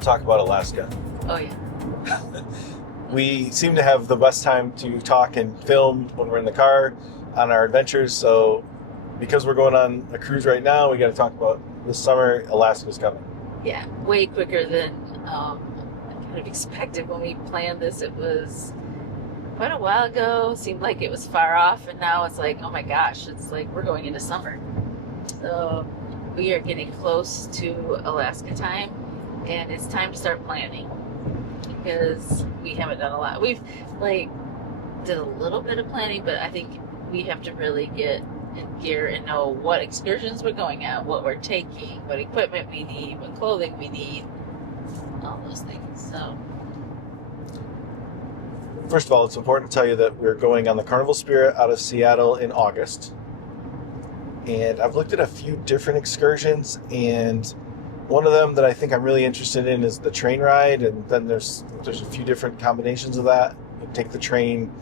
to talk about Alaska. Oh, yeah. We seem to have the best time to talk and film when we're in the car on our adventures. So because we're going on a cruise right now, we got to talk about this summer. Alaska's coming. Yeah, way quicker than I kind of expected when we planned this. It was quite a while ago. Seemed like it was far off, and now it's like, oh my gosh, it's like we're going into summer. So we are getting close to Alaska time, and it's time to start planning because we haven't done a lot. We've did a little bit of planning, but I think we have to really get in gear and know what excursions we're going on, what we're taking, what equipment we need, what clothing we need, all those things. So First of all, it's important to tell you that we're going on the Carnival Spirit out of Seattle in August. And I've looked at a few different excursions, and one of them that I think I'm really interested in is the train ride, and then there's a few different combinations of that. You can take the train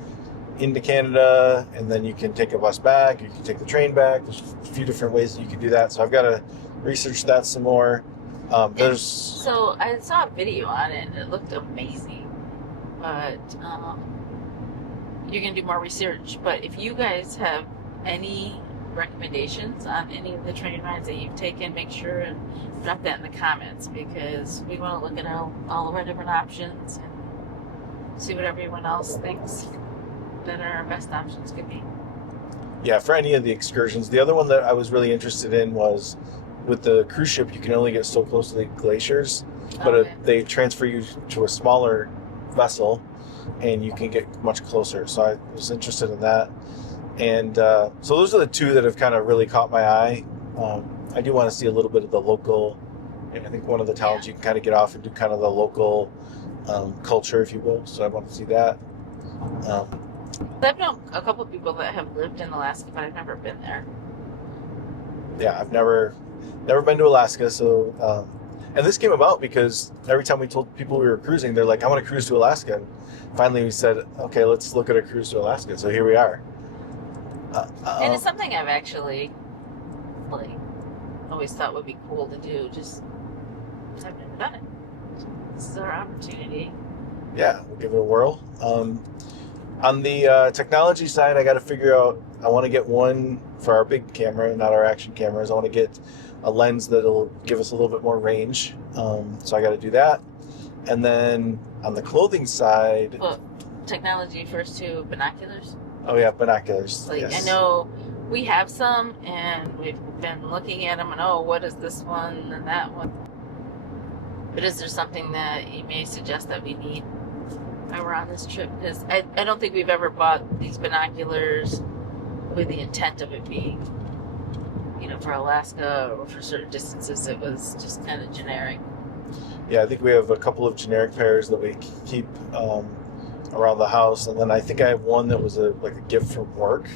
into Canada, and then you can take a bus back, you can take the train back. There's a few different ways that you can do that, so I've got to research that some more. So I saw a video on it, and it looked amazing, but you're going to do more research. But if you guys have any recommendations on any of the train rides that you've taken, make sure and drop that in the comments, because we want to look at all of our different options and see what everyone else thinks that our best options could be. Yeah, for any of the excursions. The other one that I was really interested in was with the cruise ship, you can only get so close to the glaciers, but Okay. they transfer you to a smaller vessel and you can get much closer. So I was interested in that. And so those are the two that have kind of really caught my eye. I do want to see a little bit of the local, and I think one of the towns you can kind of get off and do kind of the local culture, if you will. So I want to see that. I've known a couple of people that have lived in Alaska, but I've never been there. Yeah, I've never been to Alaska. So, and this came about because every time we told people we were cruising, they're like, I want to cruise to Alaska. And finally we said, okay, let's look at a cruise to Alaska. So here we are. And it's something I've actually always thought would be cool to do, just I've never done it. This is our opportunity. Yeah, we'll give it a whirl. On the technology side, I got to figure out, I want to get one for our big camera, not our action cameras. I want to get a lens that'll give us a little bit more range. So I got to do that. And then on the clothing side... Well, technology first to binoculars. Oh yeah, binoculars. Yes. I know we have some, and we've been looking at them, and what is this one and that one? But is there something that you may suggest that we need while we're on this trip? Because I don't think we've ever bought these binoculars with the intent of it being, for Alaska or for certain distances. It was just kind of generic. Yeah, I think we have a couple of generic pairs that we keep around the house, and then I think I have one that was a gift from work.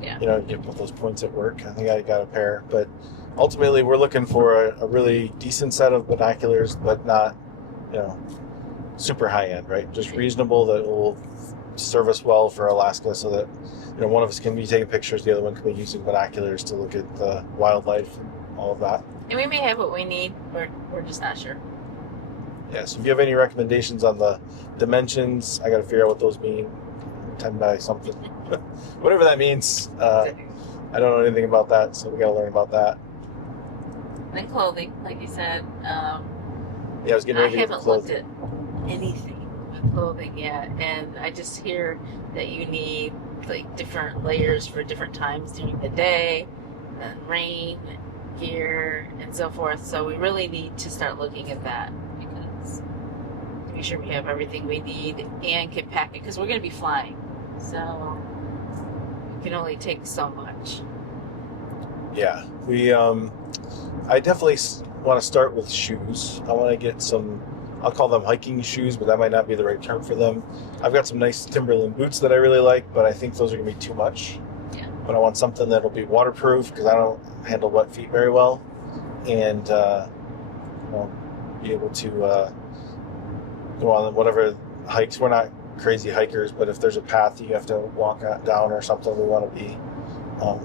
Yeah. You get those points at work. I think I got a pair, but ultimately we're looking for a really decent set of binoculars, but not, super high end, right? Just reasonable, that will serve us well for Alaska, so that one of us can be taking pictures, the other one can be using binoculars to look at the wildlife and all of that. And we may have what we need, we're just not sure. Yeah, so if you have any recommendations on the dimensions, I got to figure out what those mean. 10 by something. Whatever that means. I don't know anything about that, so we got to learn about that. Then clothing, like you said. Yeah, I was getting ready to get the haven't looked clothing. at anything with clothing yet, and I just hear that you need different layers for different times during the day, and rain gear, and so forth. So we really need to start looking at that, because to be sure we have everything we need and can pack it, because we're going to be flying, so we can only take so much. Yeah, I definitely want to start with shoes. I want to get some, I'll call them hiking shoes, but that might not be the right term for them. I've got some nice Timberland boots that I really like, but I think those are going to be too much. Yeah. But I want something that'll be waterproof, because I don't handle wet feet very well, and be able to go on whatever hikes. We're not crazy hikers, but if there's a path you have to walk down or something, we want to be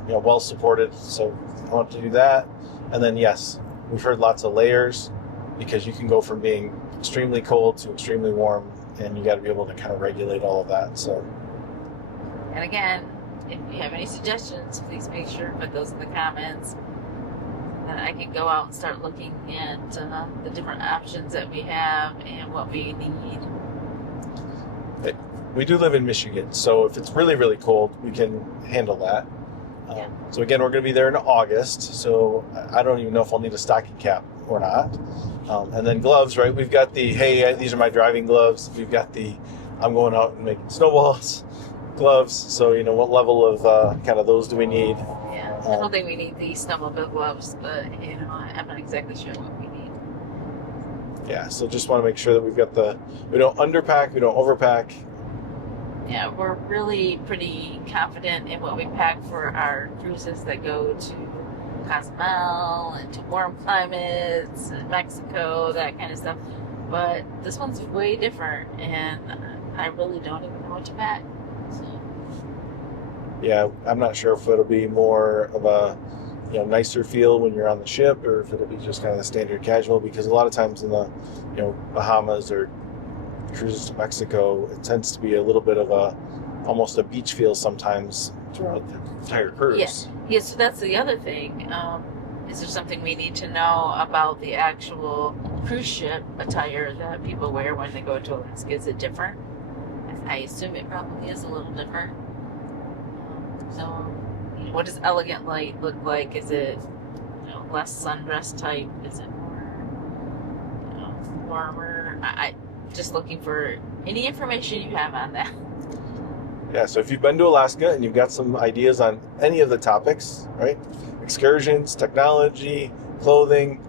well supported. So I want to do that. And then yes, we've heard lots of layers, because you can go from being extremely cold to extremely warm, and you got to be able to kind of regulate all of that. So, and again, if you have any suggestions, please make sure to put those in the comments. Then I can go out and start looking at the different options that we have and what we need. We do live in Michigan, so if it's really, really cold, we can handle that. Yeah. So again, we're going to be there in August, so I don't even know if I'll need a stocking cap or not. And then gloves, right? We've got the, hey, these are my driving gloves. We've got the, I'm going out and making snowballs gloves. So, what level of kind of those do we need? Yeah, I don't think we need the snowmobile gloves, but, I'm not exactly sure what we need. Yeah, so just want to make sure that we've got we don't underpack, we don't overpack. Yeah, we're really pretty confident in what we pack for our cruises that go to Cozumel and to warm climates and Mexico, that kind of stuff. But this one's way different, and I really don't even know what to pack. So. Yeah, I'm not sure if it'll be more of a nicer feel when you're on the ship, or if it'll be just kind of the standard casual. Because a lot of times in the Bahamas or cruises to Mexico, it tends to be a little bit of almost a beach feel sometimes throughout the entire cruise. Yeah, so that's the other thing. Is there something we need to know about the actual cruise ship attire that people wear when they go to Alaska? Is it different? I assume it probably is a little different. So, what does elegant light look like? Is it less sundress type? Is it more warmer? I just looking for any information you have on that. Yeah, so if you've been to Alaska and you've got some ideas on any of the topics, right? Excursions, technology, clothing,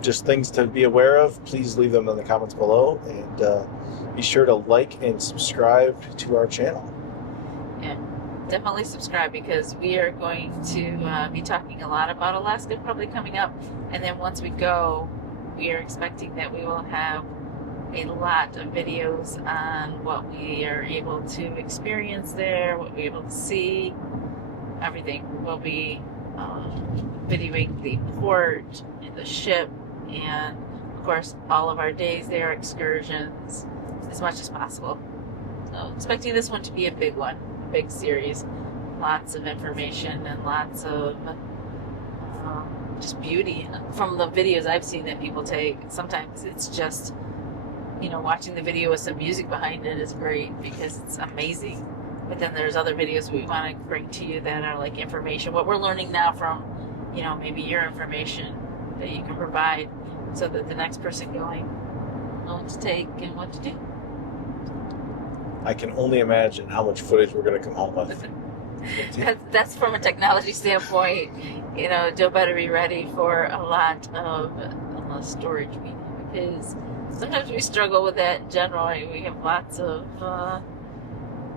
just things to be aware of, please leave them in the comments below, and be sure to like and subscribe to our channel. Yeah, definitely subscribe, because we are going to be talking a lot about Alaska probably coming up, and then once we go, we are expecting that we will have a lot of videos on what we are able to experience there, what we're able to see, everything. We'll be videoing the port and the ship, and of course all of our days there, excursions, as much as possible. So expecting this one to be a big one, a big series, lots of information and lots of just beauty from the videos I've seen that people take. Sometimes it's just watching the video with some music behind it is great because it's amazing. But then there's other videos we want to bring to you that are like information, what we're learning now from, maybe your information that you can provide, so that the next person going know what to take and what to do. I can only imagine how much footage we're going to come home with. That's from a technology standpoint. Joe better be ready for a lot of storage media, because sometimes we struggle with that in general. We have lots of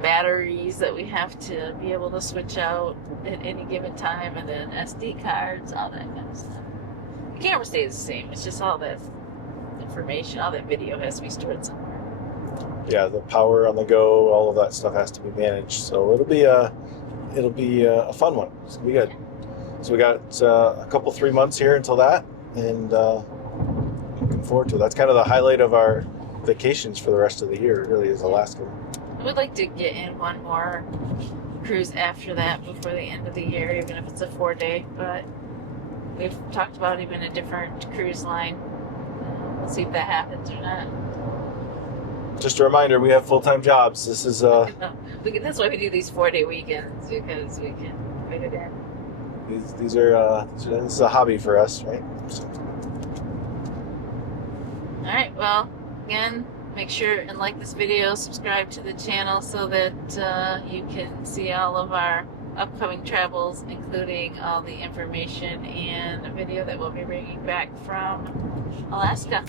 batteries that we have to be able to switch out at any given time, and then SD cards, all that kind of stuff. The camera stays the same. It's just all that information, all that video has to be stored somewhere. Yeah, the power on the go, all of that stuff has to be managed. So it'll be a fun one. It's gonna be good. So we got a couple 3 months here until that, and looking forward to it. That's kind of the highlight of our vacations for the rest of the year. It really is Alaska. I would like to get in one more cruise after that before the end of the year, even if it's a 4-day. But we've talked about even a different cruise line. We'll see if that happens or not. Just a reminder, we have full-time alls. This is that's why we do these 4-day weekends, because we can fit it in. This is a hobby for us, right? So. All right. Well, again, make sure and like this video, subscribe to the channel so that you can see all of our upcoming travels, including all the information and a video that we'll be bringing back from Alaska.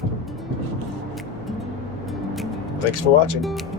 Thanks for watching.